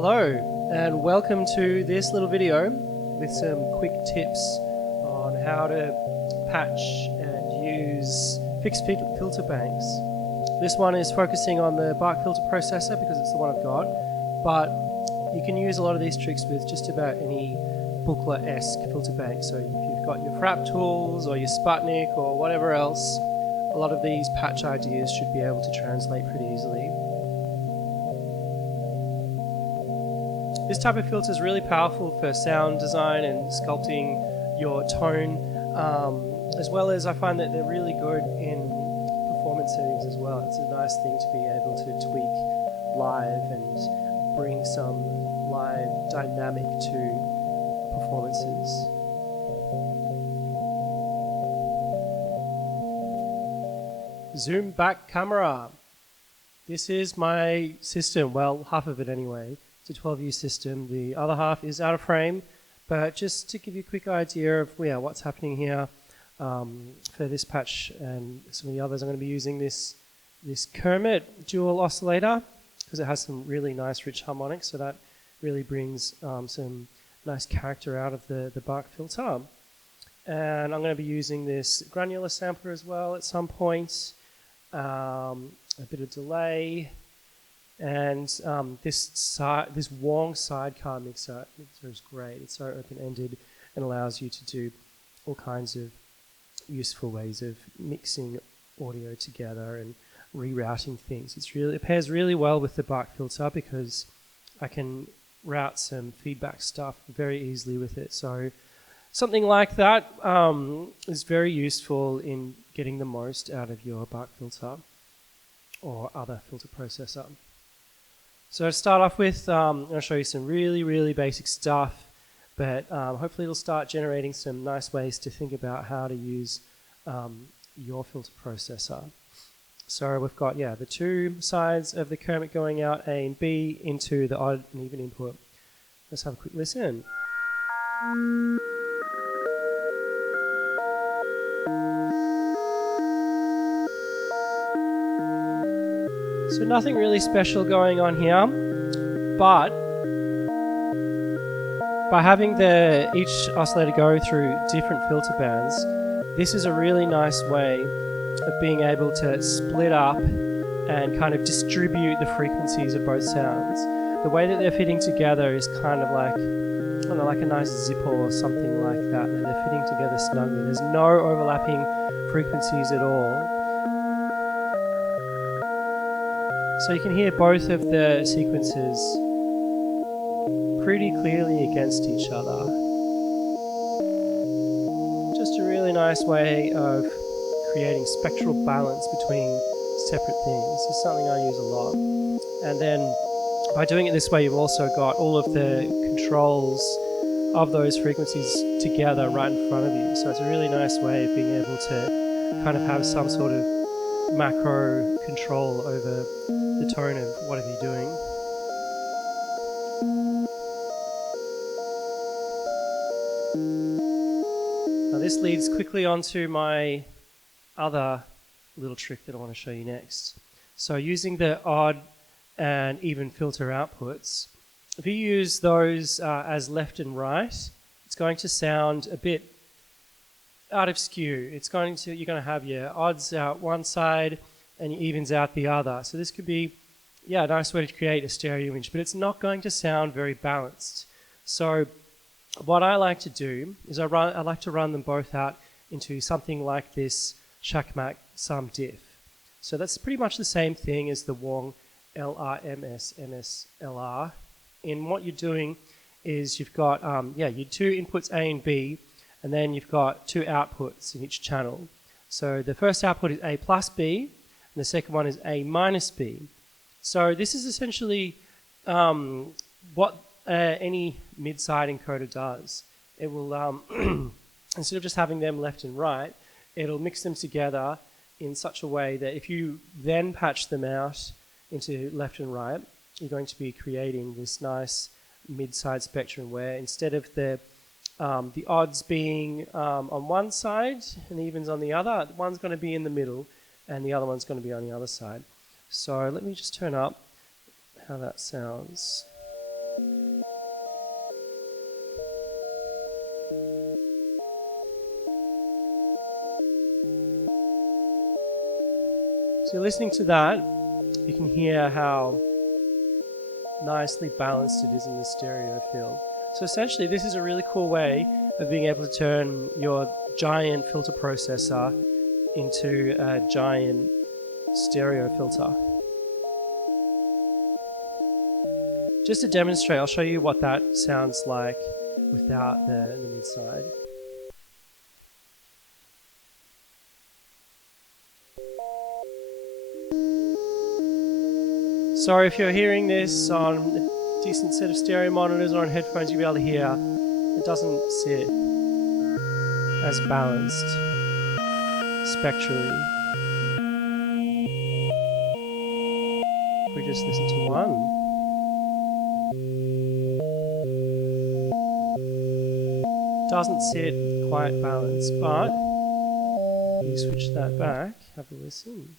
Hello and welcome to this little video with some quick tips on how to patch and use fixed filter banks. This one is focusing on the Bark Filter processor because it's the one I've got, but you can use a lot of these tricks with just about any booklet-esque filter bank. So if you've got your Frap tools or your Sputnik or whatever else, a lot of these patch ideas should be able to translate pretty easily. This type of filter is really powerful for sound design and sculpting your tone, as well as I find that they're really good in performance settings as well. It's a nice thing to be able to tweak live and bring some live dynamic to performances. Zoom back camera. This is my system, well, half of it anyway. It's a 12U system. The other half is out of frame, but just to give you a quick idea of what's happening here for this patch and some of the others, I'm going to be using this Kermit dual oscillator because it has some really nice rich harmonics, so that really brings some nice character out of the Bark filter. And I'm going to be using this granular sampler as well at some point, a bit of delay, and this Worng Sidecar mixer is great. It's so open-ended and allows you to do all kinds of useful ways of mixing audio together and rerouting things. It pairs really well with the Bark filter because I can route some feedback stuff very easily with it. So something like that is very useful in getting the most out of your Bark filter or other filter processor. So to start off with, I'm going to show you some really basic stuff, but hopefully it'll start generating some nice ways to think about how to use your filter processor. So we've got the two sides of the Kermit going out, A and B, into the odd and even input. Let's have a quick listen. So nothing really special going on here, but by having each oscillator go through different filter bands, this is a really nice way of being able to split up and kind of distribute the frequencies of both sounds. The way that they're fitting together is kind of like, I don't know, like a nice zipper or something like that they're fitting together snugly. There's no overlapping frequencies at all. So you can hear both of the sequences pretty clearly against each other. Just a really nice way of creating spectral balance between separate things. This is something I use a lot. And then by doing it this way, you've also got all of the controls of those frequencies together right in front of you. So it's a really nice way of being able to kind of have some sort of macro control over the tone of whatever you're doing. Now this leads quickly onto my other little trick that I want to show you next. So using the odd and even filter outputs, if you use those as left and right, it's going to sound a bit out of skew. You're going to have your odds out one side and your evens out the other. So this could be a nice way to create a stereo image, but it's not going to sound very balanced. So what I like to do is I like to run them both out into something like this Shakmat SumDif. So that's pretty much the same thing as the Worng LR-MS-MS-LR. And what you're doing is you've got your two inputs A and B, and then you've got two outputs in each channel. So the first output is A plus B, and the second one is A minus B. So this is essentially what any mid-side encoder does. It will, instead of just having them left and right, it'll mix them together in such a way that if you then patch them out into left and right, you're going to be creating this nice mid-side spectrum where instead of the odds being on one side and the evens on the other, one's going to be in the middle and the other one's going to be on the other side. So let me just turn up how that sounds. So you're listening to that, you can hear how nicely balanced it is in the stereo field. So essentially this is a really cool way of being able to turn your giant filter processor into a giant stereo filter. Just to demonstrate, I'll show you what that sounds like without the mid side. Sorry if you're hearing this on a decent set of stereo monitors or on headphones, you'll be able to hear it doesn't sit as balanced spectrally. If we just listen to one. Doesn't sit quite balanced, but you switch that back, have a listen.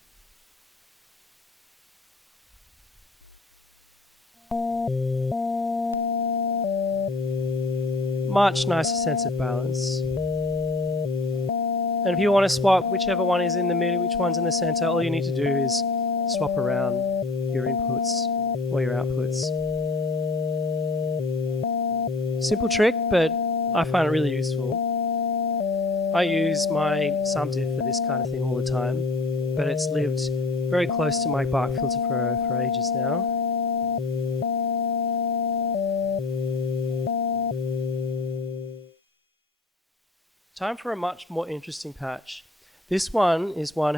Much nicer sense of balance. And if you want to swap whichever one is in the middle, which one's in the center, all you need to do is swap around your inputs or your outputs. Simple trick, but I find it really useful. I use my SumDif for this kind of thing all the time, but it's lived very close to my Bark filter for ages now. Time for a much more interesting patch. This one is one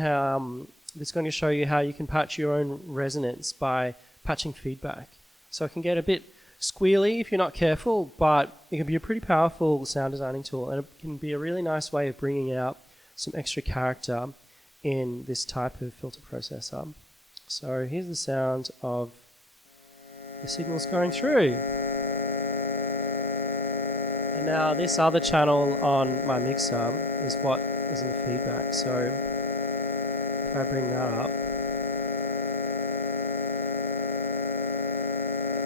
that's going to show you how you can patch your own resonance by patching feedback. So it can get a bit squealy if you're not careful, but it can be a pretty powerful sound designing tool, and it can be a really nice way of bringing out some extra character in this type of filter processor. So here's the sound of the signals going through. And now this other channel on my mixer is what is in the feedback. So if I bring that up,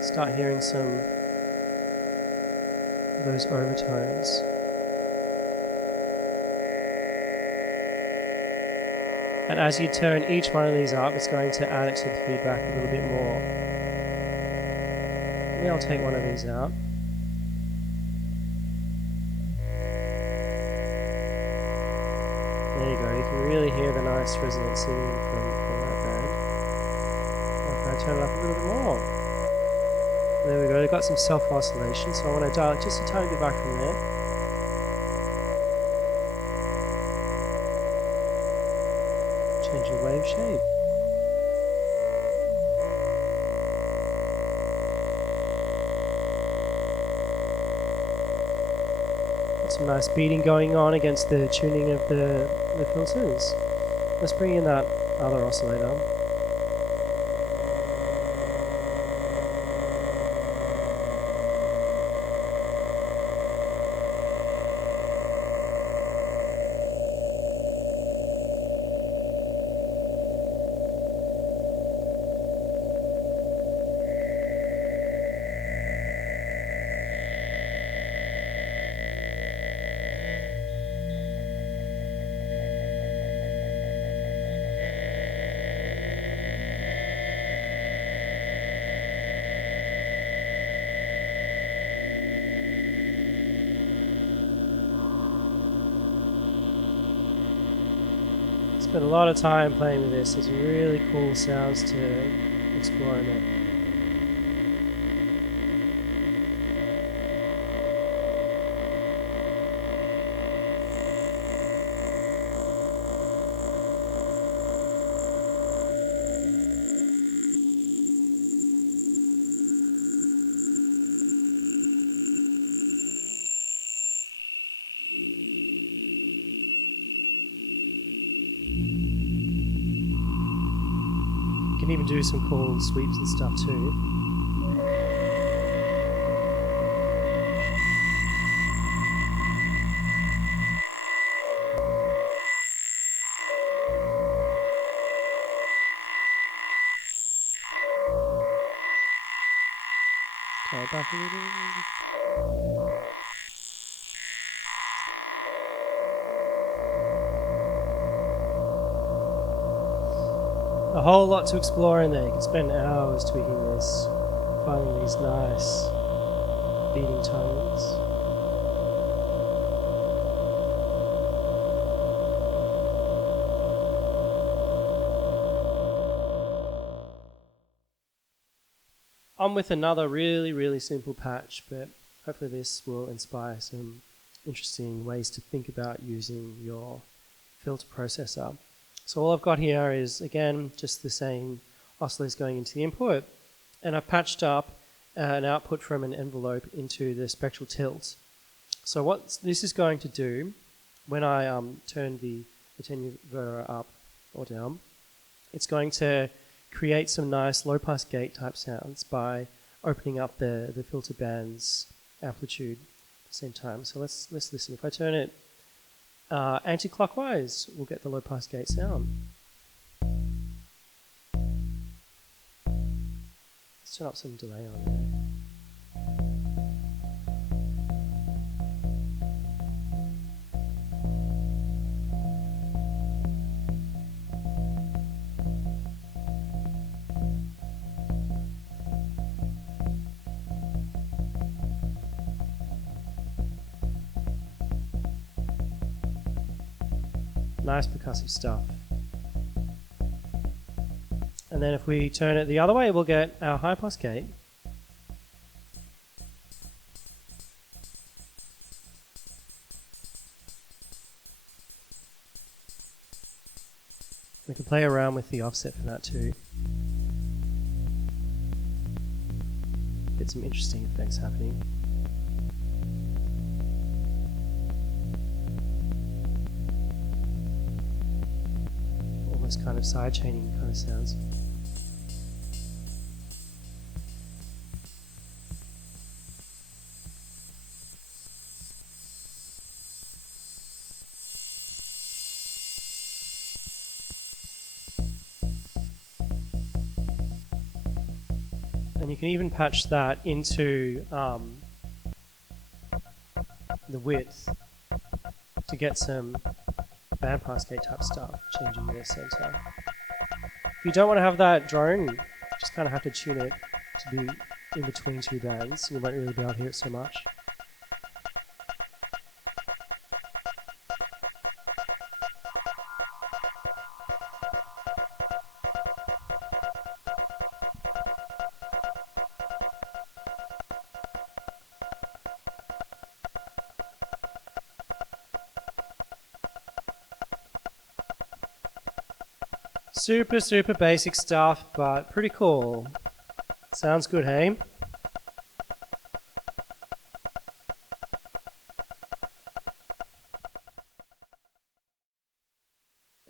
start hearing some of those overtones. And as you turn each one of these up, it's going to add it to the feedback a little bit more. Maybe I'll take one of these out. There you go, you can really hear the nice resonance singing from that band. If I turn it up a little bit more. There we go, they've got some self-oscillation, so I want to dial it just a tiny bit back from there. Change the wave shape. Got some nice beating going on against the tuning of the filters. Let's bring in that other oscillator. Spent a lot of time playing with this. There's really cool sounds to explore in it. You can even do some cool sweeps and stuff too. Dial it back a little. A whole lot to explore in there. You can spend hours tweaking this, finding these nice beating tones. On with another really simple patch, but hopefully this will inspire some interesting ways to think about using your filter processor. So all I've got here is, again, just the same oscillators going into the input, and I've patched up an output from an envelope into the spectral tilt. So what this is going to do, when I turn the attenuator up or down, it's going to create some nice low-pass gate type sounds by opening up the filter band's amplitude at the same time. So let's listen. If I turn it anti-clockwise, we'll get the low-pass gate sound. Let's turn up some delay on there. Nice percussive stuff. And then if we turn it the other way, we'll get our high pass gate. We can play around with the offset for that too. Get some interesting effects happening. Almost kind of side chaining kind of sounds. And you can even patch that into the width to get some bandpass gate type stuff, changing the center. If you don't want to have that drone, you just kind of have to tune it to be in between two bands. You won't really be able to hear it so much. Super basic stuff, but pretty cool. Sounds good, hey?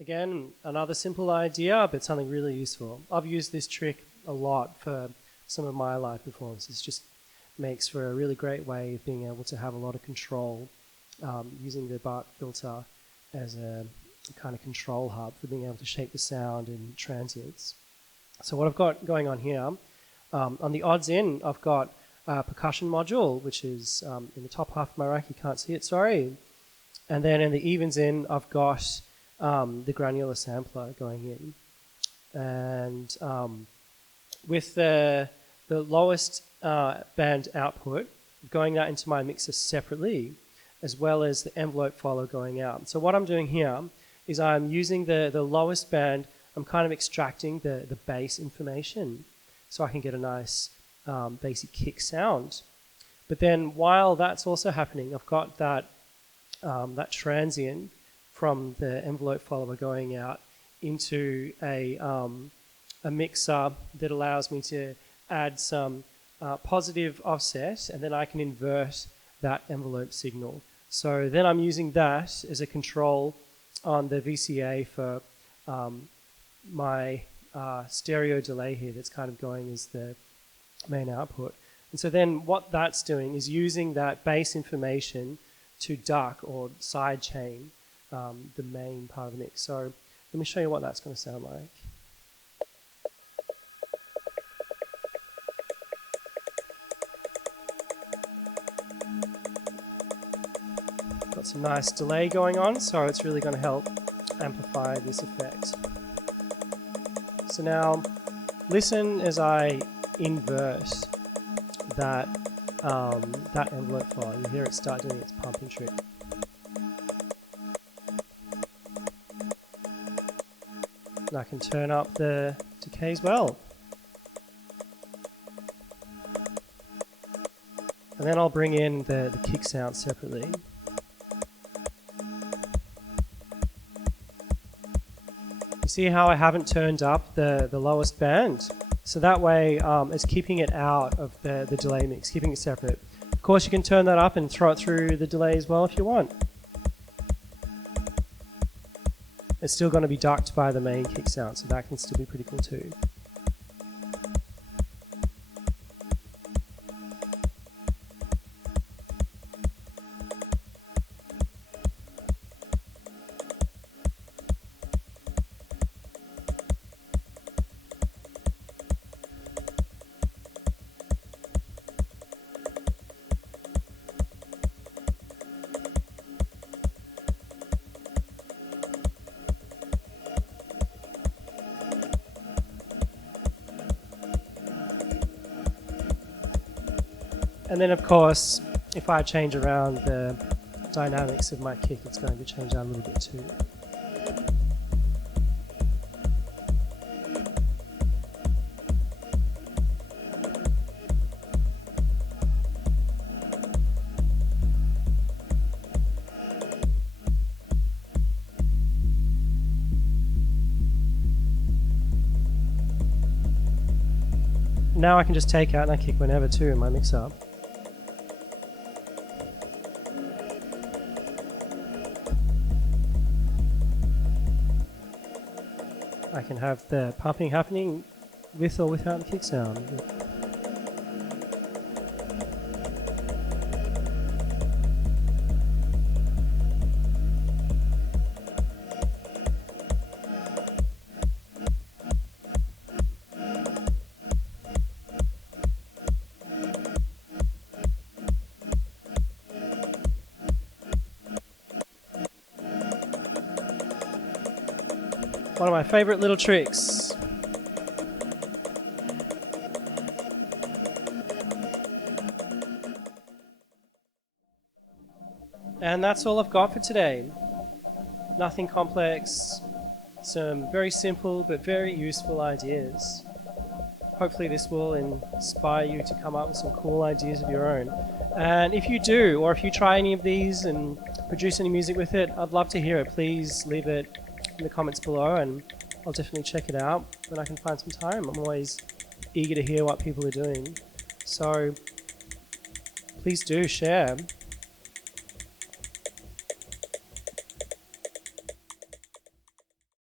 Again, another simple idea, but something really useful. I've used this trick a lot for some of my live performances. Just makes for a really great way of being able to have a lot of control using the Bark filter as a kind of control hub for being able to shape the sound and transients. So what I've got going on here, on the odds in, I've got a percussion module, which is in the top half of my rack. You can't see it, sorry. And then in the evens in, I've got the granular sampler going in. And with the lowest band output, going that into my mixer separately, as well as the envelope follow going out. So what I'm doing here is I'm using the lowest band, I'm kind of extracting the bass information so I can get a nice basic kick sound. But then while that's also happening, I've got that transient from the envelope follower going out into a mixer that allows me to add some positive offset, and then I can invert that envelope signal. So then I'm using that as a control on the VCA for my stereo delay here that's kind of going as the main output. And so then what that's doing is using that bass information to duck or side chain the main part of the mix. So let me show you what that's going to sound like. Got some nice delay going on, so it's really going to help amplify this effect. So now listen as I invert that, that envelope file. You hear it start doing its pumping trick. And I can turn up the decay as well. And then I'll bring in the kick sound separately. You see how I haven't turned up the lowest band? So that way it's keeping it out of the delay mix, keeping it separate. Of course you can turn that up and throw it through the delay as well if you want. It's still going to be ducked by the main kick sound, so that can still be pretty cool too. And then of course, if I change around the dynamics of my kick, it's going to change out a little bit too. Now I can just take out and I kick whenever too in my mix-up. I can have the pumping happening with or without the kick sound. One of my favorite little tricks. And that's all I've got for today. Nothing complex, some very simple but very useful ideas. Hopefully this will inspire you to come up with some cool ideas of your own. And if you do, or if you try any of these and produce any music with it, I'd love to hear it. Please leave it in the comments below and I'll definitely check it out when I can find some time. I'm always eager to hear what people are doing. So please do share.